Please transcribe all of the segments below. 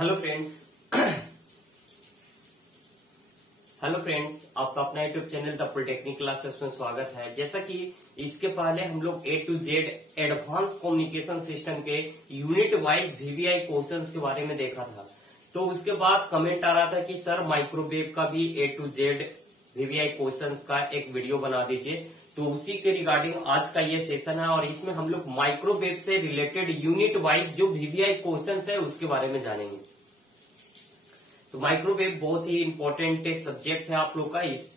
Hello friends आपका अपना YouTube channel the polytechnic classes में स्वागत है। जैसा कि इसके पहले हम लोग A to Z advance communication system के यूनिट वाइज VVI क्वेश्चंस के बारे में देखा था। तो उसके बाद कमेंट आ रहा था कि सर माइक्रोवेव का भी A to Z VVI questions का एक वीडियो बना दीजिए। तो उसी के रिगार्डिंग आज का ये सेशन है और इसमें हम लोग माइक्रोवेव से रिलेटेड यूनिट वाइज जो VVI क्वेश्चंस है उसके बारे में जानेंगे। तो माइक्रोवेव बहुत ही इंपॉर्टेंट सब्जेक्ट है आप लोग का इस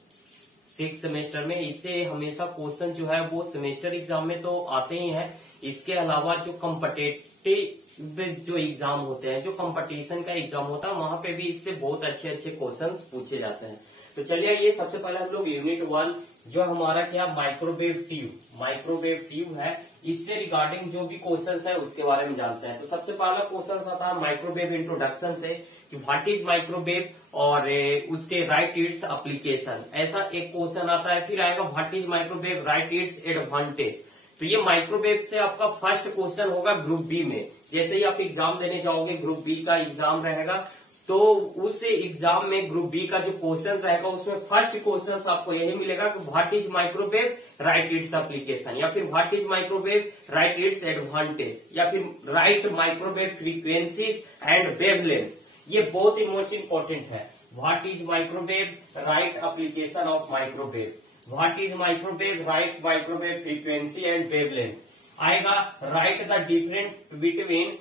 6 सेमेस्टर में। इससे हमेशा क्वेश्चन जो है वो सेमेस्टर एग्जाम में तो आते ही हैं। इसके अलावा जो कॉम्पिटिटिव जो एग्जाम होते हैं, जो कंपटीशन का एग्जाम होता है, वहां पे भी इससे बहुत अच्छे अच्छे क्वेश्चन पूछे जाते हैं। तो चलिए ये सबसे पहले हम लोग यूनिट 1 जो हमारा क्या माइक्रोवेव ट्यूब है, इससे रिगार्डिंग जो भी क्वेश्चन है उसके बारे में जानते हैं। तो सबसे पहला क्वेश्चन आता है माइक्रोवेव इंट्रोडक्शन से कि व्हाट इज माइक्रोवेव और उसके राइट इट्स एप्लीकेशन, ऐसा एक क्वेश्चन आता है। फिर आएगा what is microwave right its advantage. तो ये माइक्रोवेव से आपका फर्स्ट क्वेश्चन होगा ग्रुप बी में। जैसे ही आप एग्जाम देने जाओगे, ग्रुप बी का एग्जाम रहेगा, तो उस एग्जाम में ग्रुप बी का जो क्वेश्चन रहेगा उसमें फर्स्ट क्वेश्चन आपको यही मिलेगा कि what is microwave right its application, या फिर what is microwave right its advantage, या फिर right microwave frequencies and wavelength. ये बहुत ही मोस्ट इंपॉर्टेंट है। What is microwave right application of microwave, what is microwave right microwave frequency and wavelength. आएगा right the difference between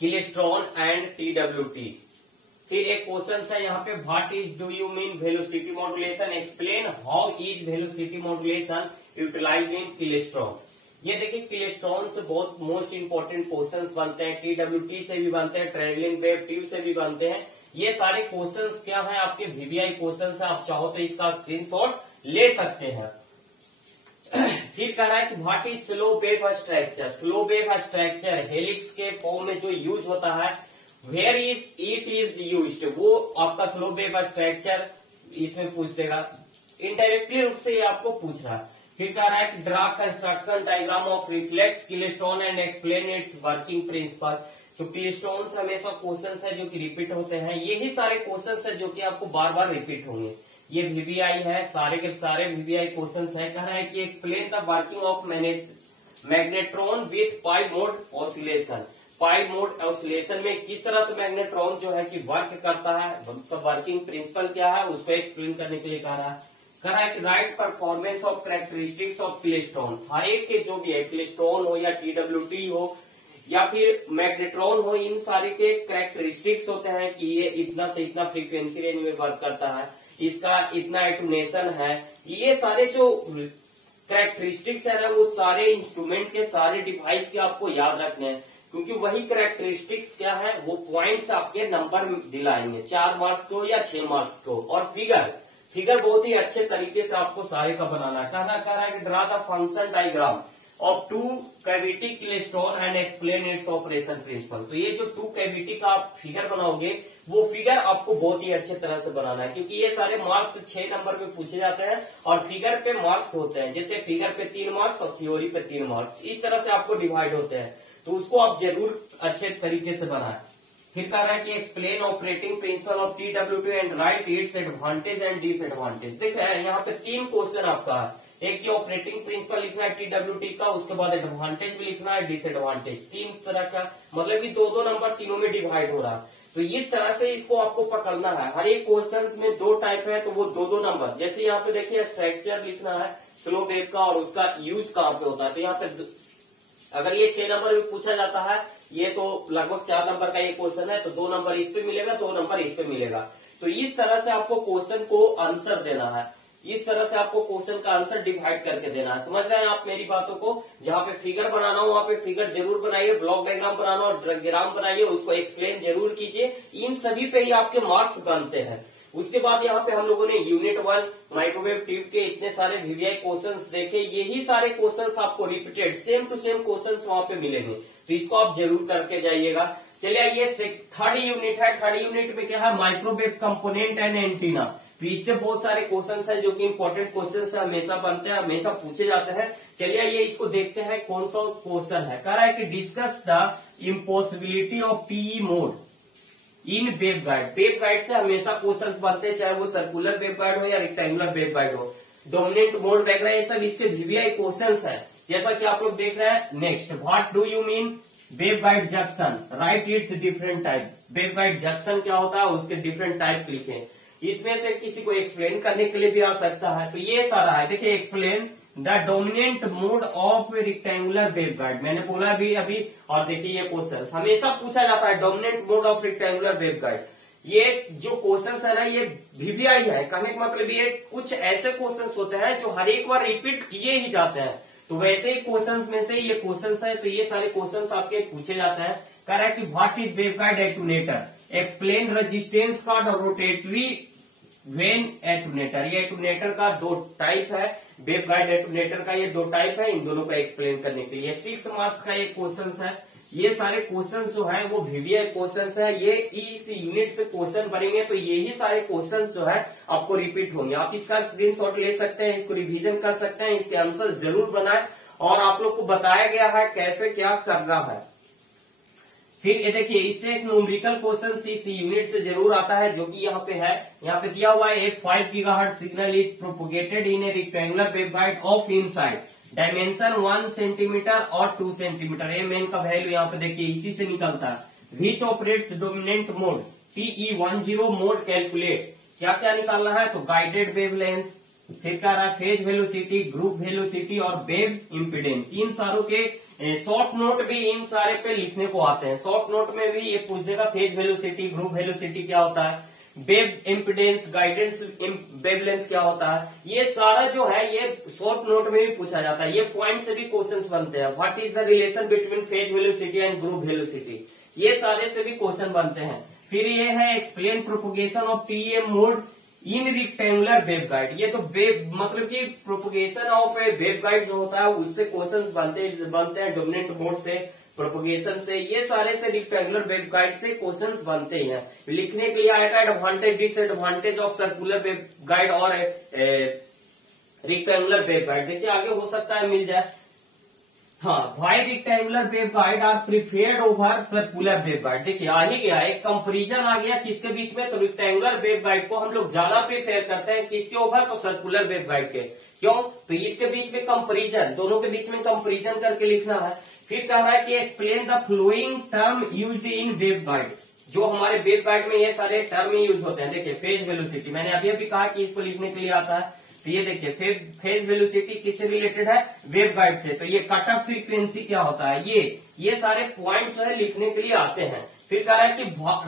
klystron and TWT। फिर एक question है यहाँ पे what is do you mean velocity modulation, explain how is velocity modulation utilised इन किलेस्ट्रॉन। ये देखिए किलेस्ट्रॉन से बहुत मोस्ट इंपोर्टेंट क्वेश्चंस बनते हैं, TWT से भी बनते हैं, ट्रेवलिंग वेव ट्यूब से भी बनते हैं। ये सारे क्वेश्चंस क्या है आपके VVI क्वेश्चंस है। आप चाहो तो इसका स्क्रीनशॉट ले सकते हैं। फिर कह रहा है कि what is slow wave structure, slow wave structure helix के फॉर्म में जो यूज होता है, where is it is used, वो आपका स्लो वेव स्ट्रक्चर इसमें पूछ देगा। इनडायरेक्टली रूप से ये आपको पूछ रहा है। फिर कह रहा है कि draw construction diagram of reflex klystron and explain its working principle. तो किलेस्ट्रॉन से हमेशा क्वेश्चन है जो कि रिपीट होते हैं। यही सारे क्वेश्चन है जो कि आपको बार बार रिपीट होंगे। ये VVI है, सारे के सारे VVI क्वेश्चंस है। कह रहा है कि explain the working of magnetron with pi mode oscillation. Pi mode oscillation में किस तरह से मैग्नेट्रॉन जो है कि वर्क करता है, उसका वर्किंग प्रिंसिपल क्या है, उसको एक्सप्लेन करने के लिए कह रहा है कि write performance of characteristics of klystron. हर एक के जो भी है, किलेस्ट्रॉन हो या TWT हो या फिर मैग्नेट्रॉन हो, इन सारे के कैरेक्टरिस्टिक्स होते हैं कि ये इतना से इतना फ्रीक्वेंसी रेंज में वर्क करता है, इसका इतना एटोनेशन है। ये सारे जो कैरेक्टरिस्टिक्स है ना, वो सारे इंस्ट्रूमेंट के, सारे डिवाइस के आपको याद रखने हैं, क्योंकि वही कैरेक्टरिस्टिक्स क्या है, वो पॉइंट्स आपके नंबर दिलाएंगे, 4 मार्क्स को या 6 मार्क्स को। और फिगर बहुत ही अच्छे तरीके से आपको सारे का बनाना है। कह रहा है कि draw the function diagram of 2 cavity klystron and explain its operation principle. तो ये जो 2 कैविटी का आप फिगर बनाओगे, वो फिगर आपको बहुत ही अच्छे तरह से बनाना है, क्योंकि ये सारे मार्क्स 6 नंबर पे पूछे जाते हैं और फिगर पे मार्क्स होते हैं। जैसे फिगर पे 3 मार्क्स और थ्योरी पे 3 मार्क्स, इस तरह से आपको डिवाइड होते हैं। तो उसको आप जरूर अच्छे तरीके से बनाएं। फिर कह रहा है कि explain operating principle of TWT and right its advantage and disadvantage. देखिए यहाँ पे 3 क्वेश्चन आपका है। एक ये ऑपरेटिंग प्रिंसिपल लिखना है TWT का, उसके बाद एडवांटेज भी लिखना है, डिसएडवांटेज। 3 तरह का, मतलब कि 2-2 नंबर तीनों में डिवाइड हो रहा है। तो इस तरह से इसको आपको पकड़ना है। हर एक क्वेश्चन में 2 टाइप है, तो वो 2-2 नंबर। जैसे यहाँ पे देखिए स्ट्रक्चर लिखना है स्लो वेव का और उसका यूज कहाँ पे होता है। तो यहाँ पे अगर ये 6 नंबर में पूछा जाता है, ये तो लगभग 4 नंबर का ये क्वेश्चन है, तो 2 नंबर इस पे मिलेगा, 2 नंबर इस पे मिलेगा। तो इस तरह से आपको क्वेश्चन को आंसर देना है, इस तरह से आपको क्वेश्चन का आंसर डिवाइड करके देना है। समझ रहे हैं आप मेरी बातों को। जहाँ पे फिगर बनाना हो वहाँ पे फिगर जरूर बनाइए, ब्लॉक डायग्राम बनाना हो डायग्राम बनाइए, उसको एक्सप्लेन जरूर कीजिए। इन सभी पे ही आपके मार्क्स बनते हैं। उसके बाद यहाँ पे हम लोगों ने यूनिट 1 माइक्रोवेव ट्यूब के इतने सारे VVI क्वेश्चंस देखे। यही सारे क्वेश्चंस आपको repeated same to same questions वहां पे मिलेंगे, तो इसको आप जरूर करके जाइएगा। चलिए ये 3rd यूनिट है। 3rd यूनिट में क्या है, माइक्रोवेव कंपोनेंट एंड एंटीना। तो इससे बहुत सारे क्वेश्चंस हैं जो कि इंपॉर्टेंट क्वेश्चंस है, हमेशा बनते हैं, हमेशा पूछे जाते हैं। चलिए ये इसको देखते हैं कौन सा क्वेश्चन है। कह रहा है कि discuss the impossibility of TE mode in waveguide. Waveguide से हमेशा क्वेश्चंस बनते हैं, चाहे वो सर्कुलर वेवगाइड हो या रेक्टेंगुलर वेवगाइड हो। डोमिनेंट मोड वगैरह ये सब इसके वीवीआई क्वेश्चंस है। जैसा कि आप लोग देख रहे हैं। Next, what do you mean waveguide junction, right it's different type. Waveguide junction क्या होता है, उसके डिफरेंट टाइप लिखे। इसमें से किसी को एक्सप्लेन करने के लिए भी आ सकता है। तो ये सारा है, देखिए explain the dominant mode of rectangular waveguide, मैंने बोला भी अभी। और देखिए ये क्वेश्चन हमेशा पूछा जाता है, dominant mode of rectangular waveguide. ये जो क्वेश्चन है ना, ये वीवीआई है। कहने का मतलब ये कुछ ऐसे क्वेश्चन होते हैं जो हर एक बार रिपीट किए ही जाते हैं। तो वैसे ही क्वेश्चंस में से ये क्वेश्चंस है। तो ये सारे क्वेश्चंस आपके पूछे जाते हैं। कह रहा है कि what is waveguide attenuator, explain resistance card और रोटेटरी वेन एटूनेटर। ये एटूनेटर का दो टाइप है, वेवगाइड एटूनेटर का ये दो टाइप है। इन दोनों को एक्सप्लेन करने के लिए 6 मार्क्स का ये क्वेश्चन है। ये सारे क्वेश्चन जो है वो वीवीआई क्वेश्चन है। ये इस यूनिट से क्वेश्चन बनेंगे, तो यही सारे क्वेश्चन जो है आपको रिपीट होंगे। आप इसका स्क्रीनशॉट ले सकते हैं, इसको रिवीजन कर सकते हैं, इसके आंसर जरूर बनाएं। और आप लोग को बताया गया है कैसे क्या करना है। फिर ये देखिए, इससे एक न्यूमेरिकल क्वेश्चन इस यूनिट से जरूर आता है, जो कि यहाँ पे है। यहाँ पे दिया हुआ है, एक 5 gigahertz signal is propagated in A rectangular waveguide of inside dimension 1 centimetre और 2 सेंटीमीटर। ये मेन का वैल्यू यहाँ पे देखिए इसी से निकलता है। Which operates dominant mode, TE10 mode calculate. क्या क्या निकालना है, तो गाइडेड वेवलेंथ, फिर क्या रहा है फेज वेलोसिटी, ग्रुप वेलोसिटी और वेव इम्पिडेंस। इन सारों के शॉर्ट नोट भी इन सारे पे लिखने को आते हैं। शॉर्ट नोट में भी ये पूछ देगा फेज वेलोसिटी, ग्रुप वेलोसिटी क्या होता है, वेव इम्पिडेंस, गाइडेंस वेवलेंथ क्या होता है। ये सारा जो है ये शॉर्ट नोट में भी पूछा जाता है। ये पॉइंट से भी क्वेश्चंस बनते हैं। What is the relation between phase velocity and group velocity, ये सारे से भी क्वेश्चन बनते हैं। फिर ये है explain propagation of TEM mode in rectangular waveguide. ये तो वेव मतलब कि प्रोपोगेशन ऑफ ए वेवगाइड जो होता है उससे क्वेश्चंस बनते हैं, डोमिनेंट मोड से, प्रोपोगेशन से। ये सारे से रेक्टेंगुलर वेवगाइड से क्वेश्चंस बनते हैं। लिखने के लिए आएगा advantage disadvantage of circular waveguide और रेक्टेंगुलर वेवगाइड। देखिए आगे हो सकता है मिल जाए। हाँ, why rectangular waveguide are preferred over circular waveguide. देखिए आ ही गया, एक कंपैरिजन आ गया किसके बीच में, तो रेक्टेंगुलर वेवगाइड को हम लोग ज्यादा प्रिफेयर करते हैं किसके ओवर, तो सर्कुलर वेवगाइड के। क्यों, तो इसके बीच में कंपैरिजन, दोनों के बीच में कंपैरिजन करके लिखना है। फिर कह रहा है कि explain the flowing term used in waveguide. जो हमारे वेवगाइड में ये सारे टर्म यूज होते हैं। देखिए फेज वेलोसिटी, मैंने अभी अभी कहा कि इसको लिखने के लिए आता है। तो ये देखिए फेज वेलोसिटी किससे रिलेटेड है, वेवगाइड से। तो ये कट ऑफ फ्रीक्वेंसी क्या होता है, ये सारे पॉइंट्स है लिखने के लिए आते हैं। फिर कह रहा है कि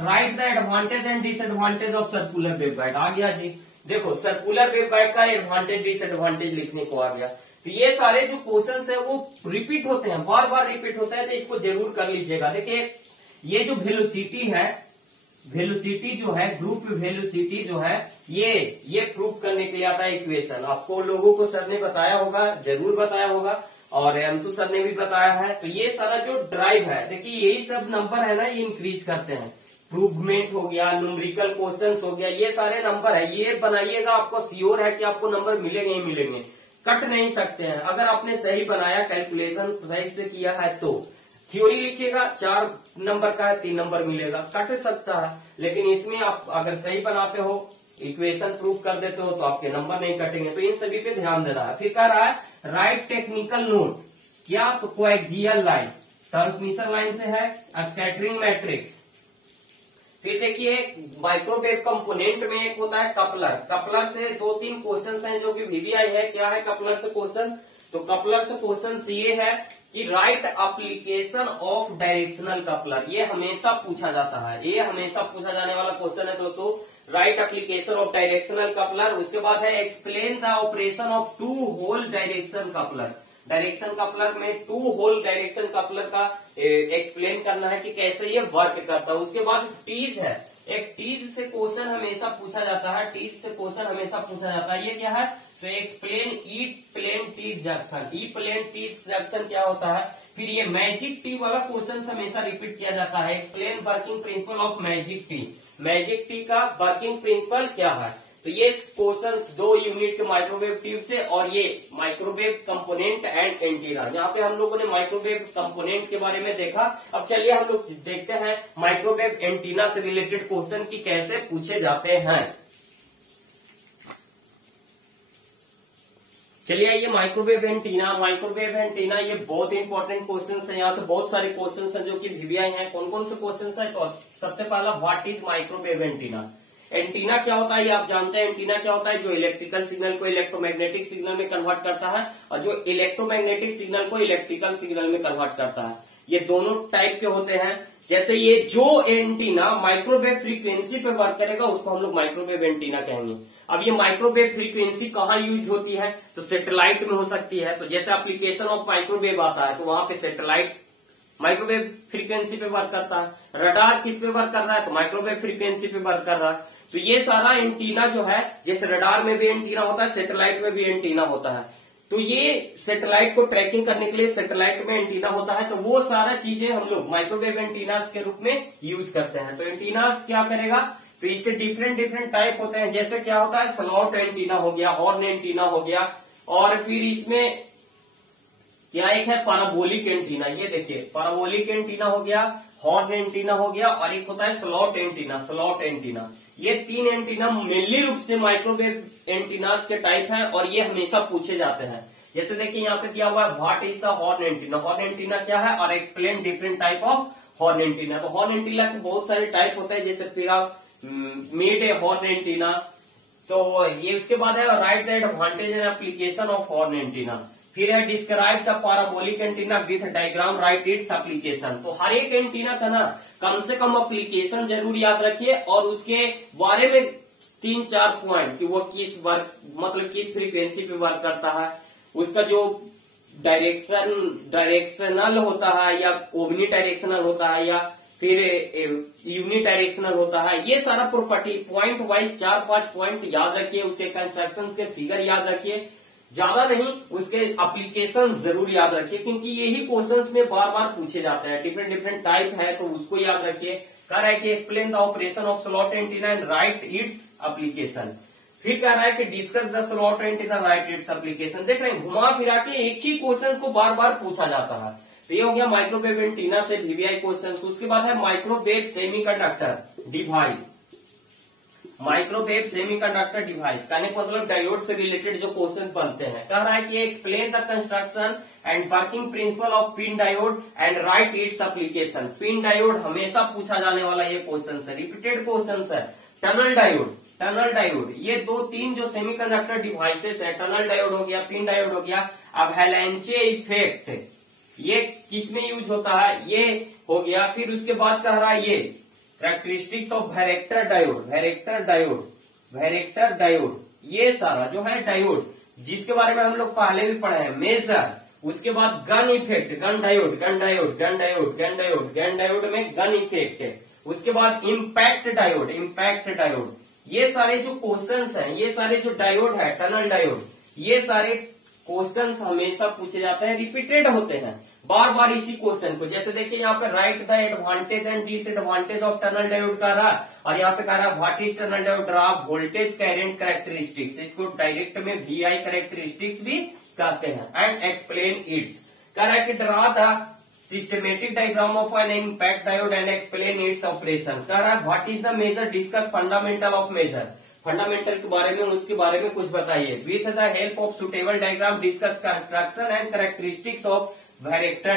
write the advantage and disadvantage of circular waveguide. आ गया जी, देखो सर्कुलर वेवगाइड का एडवांटेज डिसएडवांटेज लिखने को आ गया। तो ये सारे जो क्वेश्चंस है वो रिपीट होते हैं, बार बार रिपीट होता है, तो इसको जरूर कर लीजिएगा। देखिए ये जो वेलोसिटी है, वेलोसिटी जो है, ग्रुप वेलोसिटी जो है, ये प्रूव करने के लिए आता है इक्वेशन। आपको लोगों को सर ने बताया होगा, जरूर बताया होगा, और अंशु सर ने भी बताया है। तो ये सारा जो ड्राइव है, देखिए यही सब नंबर है ना, ये इंक्रीज करते हैं। प्रूवमेंट हो गया, न्यूमेरिकल क्वेश्चंस हो गया, ये सारे नंबर है। ये बनाइएगा, आपको श्योर है कि आपको नंबर मिलेंगे ही मिलेंगे, कट नहीं सकते हैं। अगर आपने सही बनाया, कैलकुलेशन सही से किया है तो। थ्योरी लिखिएगा 4 नंबर का है, 3 नंबर मिलेगा, कट सकता है। लेकिन इसमें आप अगर सही बनाते हो, इक्वेशन प्रूव कर देते हो, तो आपके नंबर नहीं कटेंगे। तो इन सभी पे ध्यान देना है। फिर कह रहा है राइट टेक्निकल नोट, क्या, तो कोएक्सियल लाइन, ट्रांसमिशन लाइन से है, स्कैटरिंग मैट्रिक्स। फिर देखिए माइक्रोवेव कंपोनेंट में एक होता है कपलर। कपलर से 2-3 क्वेश्चन हैं जो कि वीवीआई है। क्या है कपलर से क्वेश्चन, तो कपलर से क्वेश्चन ये है कि right application of directional coupler. ये हमेशा पूछा जाता है, ये हमेशा पूछा जाने वाला क्वेश्चन है दोस्तों। Right application of directional coupler. उसके बाद है explain the operation of 2 hole direction coupler. Direction coupler में 2 होल डायरेक्शन कपलर का एक्सप्लेन करना है कि कैसे ये वर्क करता है। उसके बाद टीज है, एक टीज से क्वेश्चन हमेशा पूछा जाता है, टीज से क्वेश्चन हमेशा पूछा जाता है। ये क्या है, तो explain E plane tees junction. E plane tees junction क्या होता है। फिर ये मैजिक टी वाला क्वेश्चन हमेशा रिपीट किया जाता है। Explain working principle of magic tee. Magic tee का वर्किंग प्रिंसिपल क्या है। तो ये क्वेश्चंस 2 यूनिट के माइक्रोवेव ट्यूब से और ये माइक्रोवेव कंपोनेंट एंड एंटीना। यहाँ पे हम लोगों ने माइक्रोवेव कंपोनेंट के बारे में देखा। अब चलिए हम लोग देखते हैं माइक्रोवेव एंटीना से रिलेटेड क्वेश्चन की कैसे पूछे जाते हैं। चलिए ये माइक्रोवेव एंटीना ये बहुत इंपॉर्टेंट क्वेश्चन है। यहाँ से बहुत सारे क्वेश्चन है जो कि वीवीआई है। कौन कौन से क्वेश्चन है? तो सबसे पहला, what is microwave antenna? Antenna क्या होता है ये आप जानते हैं। एंटीना क्या होता है? जो इलेक्ट्रिकल सिग्नल को इलेक्ट्रोमैग्नेटिक सिग्नल में कन्वर्ट करता है और जो इलेक्ट्रोमैग्नेटिक सिग्नल को इलेक्ट्रिकल सिग्नल में कन्वर्ट करता है। ये दोनों टाइप के होते हैं। जैसे ये जो एंटीना माइक्रोवेव फ्रीक्वेंसी पर वर्क करेगा उसको हम लोग माइक्रोवेव एंटीना कहेंगे। अब ये माइक्रोवेव फ्रीक्वेंसी कहाँ यूज होती है? तो सैटेलाइट में हो सकती है। तो जैसे एप्लीकेशन ऑफ माइक्रोवेव आता है तो वहां पे सैटेलाइट माइक्रोवेव फ्रीक्वेंसी पे वर्क करता है। रडार किस पे वर्क कर रहा है? तो माइक्रोवेव फ्रीक्वेंसी पे वर्क कर रहा है। तो ये सारा एंटीना जो है, जैसे रडार में भी एंटीना होता है, सैटेलाइट में भी एंटीना होता है। तो ये सैटेलाइट को ट्रैकिंग करने के लिए सैटेलाइट में एंटीना होता है। तो वो सारा चीजें हम लोग माइक्रोवेव एंटीनास के रूप में यूज करते हैं। तो एंटीनास क्या करेगा? तो इसके डिफरेंट टाइप होते हैं। जैसे क्या होता है? स्लॉट एंटीना हो गया, हॉर्न एंटीना हो गया, और फिर इसमें क्या एक है पैराबोलिक एंटीना। ये देखिए पैराबोलिक एंटीना हो गया, हॉर्न एंटीना हो गया, और एक होता है स्लॉट एंटीना। ये 3 एंटीना मेनली रूप से माइक्रोवेव एंटीनास के टाइप हैं और ये हमेशा पूछे जाते हैं। जैसे देखिए यहाँ पे क्या हुआ है, what is the horn antenna? Horn antenna क्या है? और explain different type of horn antenna. तो हॉर्न एंटीना के बहुत सारे टाइप होते हैं, जैसे पिरामिड हॉर्न एंटीना। तो ये उसके बाद है right the advantage and application of horn antenna. फिर है describe the parabolic antenna with diagram, right its application. तो हर एक एंटीना का ना कम से कम एप्लीकेशन जरूर याद रखिए और उसके बारे में 3-4 पॉइंट कि वो किस फ्रीक्वेंसी पे वर्क करता है, उसका जो डायरेक्शनल होता है या ओमनी डायरेक्शनल होता है या फिर यूनि डायरेक्शनल होता है। ये सारा प्रॉपर्टी पॉइंट वाइज 4-5 पॉइंट याद रखिए। उसके कंस्ट्रक्शन के फिगर याद रखिए, ज्यादा नहीं, उसके एप्लीकेशन जरूर याद रखिए, क्योंकि यही क्वेश्चंस में बार बार पूछे जाते हैं। डिफरेंट टाइप है तो उसको याद रखिए। कह रहा है कि explain the operation of slot antenna and right its application. फिर कह रहा है कि discuss the slot antenna, right its application. देख रहे हैं घुमा फिरा के एक ही क्वेश्चन को बार बार पूछा जाता है। तो ये हो गया माइक्रोवेव एंटीना से वीवीआई क्वेश्चन। उसके बाद है microwave semiconductor device. Microwave semiconductor device कहने का मतलब डायोड से रिलेटेड जो क्वेश्चन बनते हैं। कह रहा है कि explain the construction and working principle of pin diode and right its application. Pin diode हमेशा पूछा जाने वाला ये क्वेश्चन है, रिपीटेड क्वेश्चन है। टनल डायोड ये 2-3 जो सेमीकंडक्टर डिवाइसेस है, टनल डायोड हो गया, पिन डायोड हो गया। अब हैलेंचे इफेक्ट ये किस में यूज होता है? ये हो गया। फिर उसके बाद कह रहा है ये कैरेक्टरिस्टिक्स ऑफ वैरेक्टर डायोड, ये सारा जो है डायोड जिसके बारे में हम लोग पहले भी पढ़े हैं, मेजर। उसके बाद गन इफेक्ट, गन डायोड में गन इफेक्ट है। उसके बाद इम्पैक्ट डायोड, ये सारे जो क्वेश्चंस हैं, ये सारे जो डायोड है, टनल डायोड, ये सारे क्वेश्चंस हमेशा पूछे जाते हैं, रिपीटेड होते हैं बार बार इसी क्वेश्चन को। जैसे देखिए यहाँ पे right the advantage and disadvantage of tunnel diode का रहा, और यहाँ पे कह रहा है व्हाट इज टनल डायोड, रहा वोल्टेज करंट कैरेक्टरिस्टिक्स, इसको डायरेक्ट में वीआई कैरेक्टरिस्टिक्स भी कहते हैं, एंड एक्सप्लेन इट्स। कह रहा है कि draw the systematic diagram of an impact diode and explain its operation. कह रहा है what is the maser, discuss fundamental of maser, fundamental के बारे में, उसके बारे में कुछ बताइए। With the help of suitable diagram discuss construction and characteristics of varactor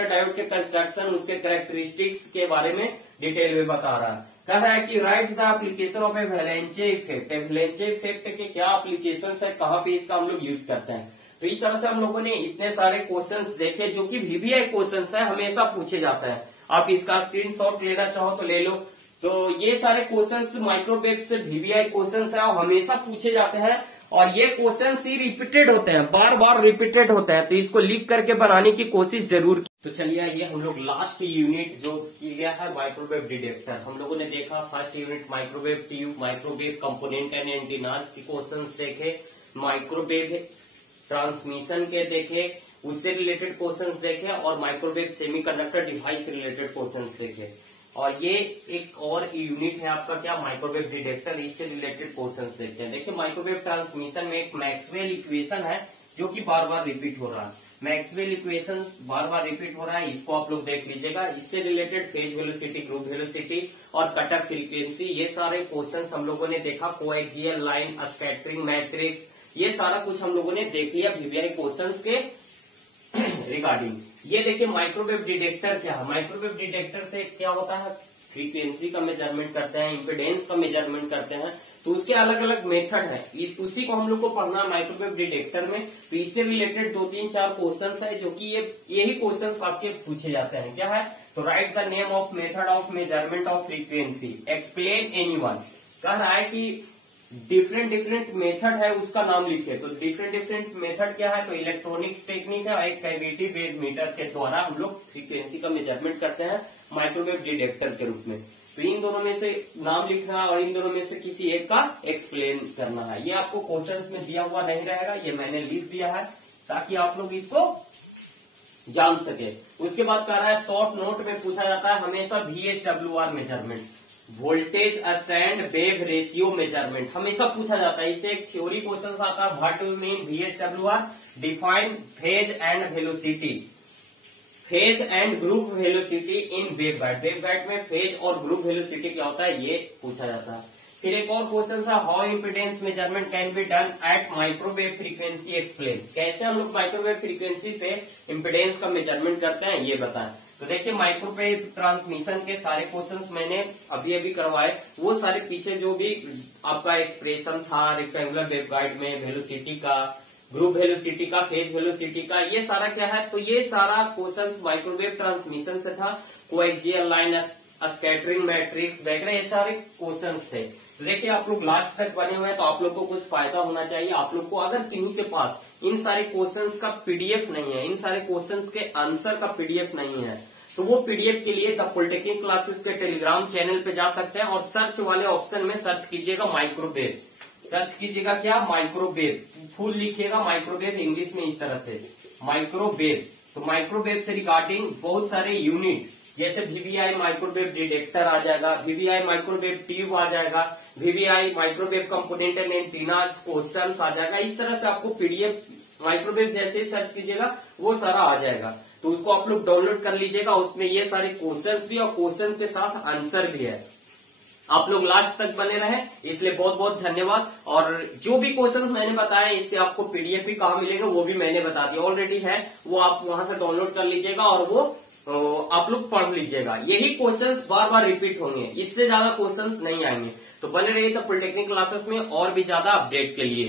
diode के कंस्ट्रक्शन, उसके कैरेक्टरिस्टिक्स के बारे में डिटेल में बता रहा है। कह रहा है कि write the application of एवलांचे effect के क्या एप्लीकेशन है, कहाँ पे इसका हम लोग यूज करते हैं। तो इस तरह से हम लोगों ने इतने सारे क्वेश्चंस देखे जो कि वीवीआई क्वेश्चंस है, हमेशा पूछे जाते हैं। आप इसका स्क्रीनशॉट लेना चाहो तो ले लो। तो ये सारे क्वेश्चंस माइक्रोवेव से वीवीआई क्वेश्चंस है और हमेशा पूछे जाते हैं, और ये क्वेश्चन ही रिपीटेड होते हैं, बार बार रिपीटेड होते हैं। तो इसको लिख करके बनाने की कोशिश जरूर। तो चलिए ये हम लोग लास्ट यूनिट जो किया है माइक्रोवेव डिटेक्टर, हम लोगों ने देखा first unit microwave tube, microwave component and antennas के क्वेश्चंस देखे, माइक्रोवेव ट्रांसमिशन के देखे, उससे रिलेटेड क्वेश्चंस देखे, और माइक्रोवेव सेमीकंडक्टर डिवाइस से रिलेटेड क्वेश्चंस देखे। और ये एक और यूनिट है आपका क्या, माइक्रोवेव डिटेक्टर। इससे रिलेटेड क्वेश्चंस देखते हैं। देखिए माइक्रोवेव ट्रांसमिशन में एक मैक्सवेल इक्वेशन है जो कि बार बार रिपीट हो रहा है। मैक्सवेल इक्वेशन बार बार रिपीट हो रहा है, इसको आप लोग देख लीजिएगा। इससे related phase velocity, group velocity और कट ऑफ फ्रीक्वेंसी, ये सारे क्वेश्चंस हम लोगों ने देखा। कोएक्सियल लाइन, स्कैटरिंग मैट्रिक्स, ये सारा कुछ हम लोगों ने देख लिया वीवीआई क्वेश्चंस के रिगार्डिंग। ये देखिए माइक्रोवेव डिटेक्टर क्या है। माइक्रोवेव डिटेक्टर से क्या होता है, फ्रीक्वेंसी का मेजरमेंट करते हैं, इम्पिडेंस का मेजरमेंट करते हैं। तो उसके अलग अलग मेथड है, उसी को हम लोग को पढ़ना है माइक्रोवेव डिटेक्टर में। तो इससे रिलेटेड 2-3-4 क्वेश्चंस है जो कि यही क्वेश्चंस आपके पूछे जाते हैं। क्या है, तो right the name of method of measurement of frequency, explain anyone. कह रहा है कि डिफरेंट मेथड है, उसका नाम लिखे। तो डिफरेंट मेथड क्या है, तो इलेक्ट्रॉनिक्स टेक्निक है, एक कैविटी बेस्ड मीटर के द्वारा हम लोग फ्रीक्वेंसी का मेजरमेंट करते हैं माइक्रोवेव डिटेक्टर के रूप में। तो इन दोनों में से नाम लिखना और इन दोनों में से किसी एक का एक्सप्लेन करना है। ये आपको क्वेश्चंस में दिया हुआ नहीं रहेगा, ये मैंने लिख दिया है ताकि आप लोग इसको जान सके। उसके बाद कह रहा है शॉर्ट नोट में पूछा जाता है हमेशा VSWR measurement, voltage stand wave ratio measurement, हमेशा पूछा जाता है। इससे एक थ्योरी क्वेश्चन आता है, what do mean VSWR, define phase and velocity, phase and group velocity in waveguide. Waveguide में फेज और ग्रुप वेलोसिटी क्या होता है, ये पूछा जाता है। फिर एक और क्वेश्चन है, how impedance measurement can be done at microwave frequency, explain. कैसे हम लोग माइक्रोवेव फ्रीक्वेंसी पे इम्पिडेंस का मेजरमेंट करते हैं, ये बताएं। तो देखिए माइक्रोवेव ट्रांसमिशन के सारे क्वेश्चंस मैंने अभी करवाए। वो सारे पीछे जो भी आपका एक्सप्रेशन था रेक्टेंगुलर वेवगाइड में, वेलोसिटी का, ग्रुप वेलोसिटी का, फेज वेलोसिटी का, ये सारा क्या है, तो ये सारा क्वेश्चंस माइक्रोवेव ट्रांसमिशन से था। कोएक्सियल लाइन, स्कैटरिंग मैट्रिक्स वगैरह, ये सारे क्वेश्चंस थे। तो देखिए आप लोग लास्ट तक बने हुए हैं तो आप लोग को कुछ फायदा होना चाहिए। आप लोग को अगर किन्हीं के पास इन सारे क्वेश्चंस का पीडीएफ नहीं है, इन सारे क्वेश्चंस के आंसर का पीडीएफ नहीं है, तो वो पीडीएफ के लिए द पॉलिटेक्निक क्लासेस के टेलीग्राम चैनल पे जा सकते हैं और सर्च वाले ऑप्शन में सर्च कीजिएगा माइक्रोवेव, सर्च कीजिएगा क्या, माइक्रोवेव, फुल लिखिएगा माइक्रोवेव इंग्लिश में इस तरह से माइक्रोवेव। तो माइक्रोवेव से रिगार्डिंग बहुत सारे यूनिट, जैसे वीवीआई माइक्रोवेव डिटेक्टर आ जाएगा, वीवीआई माइक्रोवेव ट्यूब आ जाएगा, VVI microwave component and antenna questions आ जाएगा। इस तरह से आपको पीडीएफ माइक्रोवेव जैसे ही सर्च कीजिएगा वो सारा आ जाएगा। तो उसको आप लोग डाउनलोड कर लीजिएगा, उसमें ये सारे क्वेश्चंस भी और क्वेश्चन के साथ आंसर भी है। आप लोग लास्ट तक बने रहे, इसलिए बहुत बहुत धन्यवाद। और जो भी क्वेश्चन मैंने बताया इसके आपको पीडीएफ भी कहाँ मिलेगा वो भी मैंने बता दिया, ऑलरेडी है, वो आप वहां से डाउनलोड कर लीजिएगा और वो आप लोग पढ़ लीजिएगा। यही क्वेश्चंस बार बार रिपीट होंगे, इससे ज्यादा क्वेश्चंस नहीं आएंगे। तो बने रहिए तो पॉलिटेक्निक क्लासेस में और भी ज्यादा अपडेट के लिए।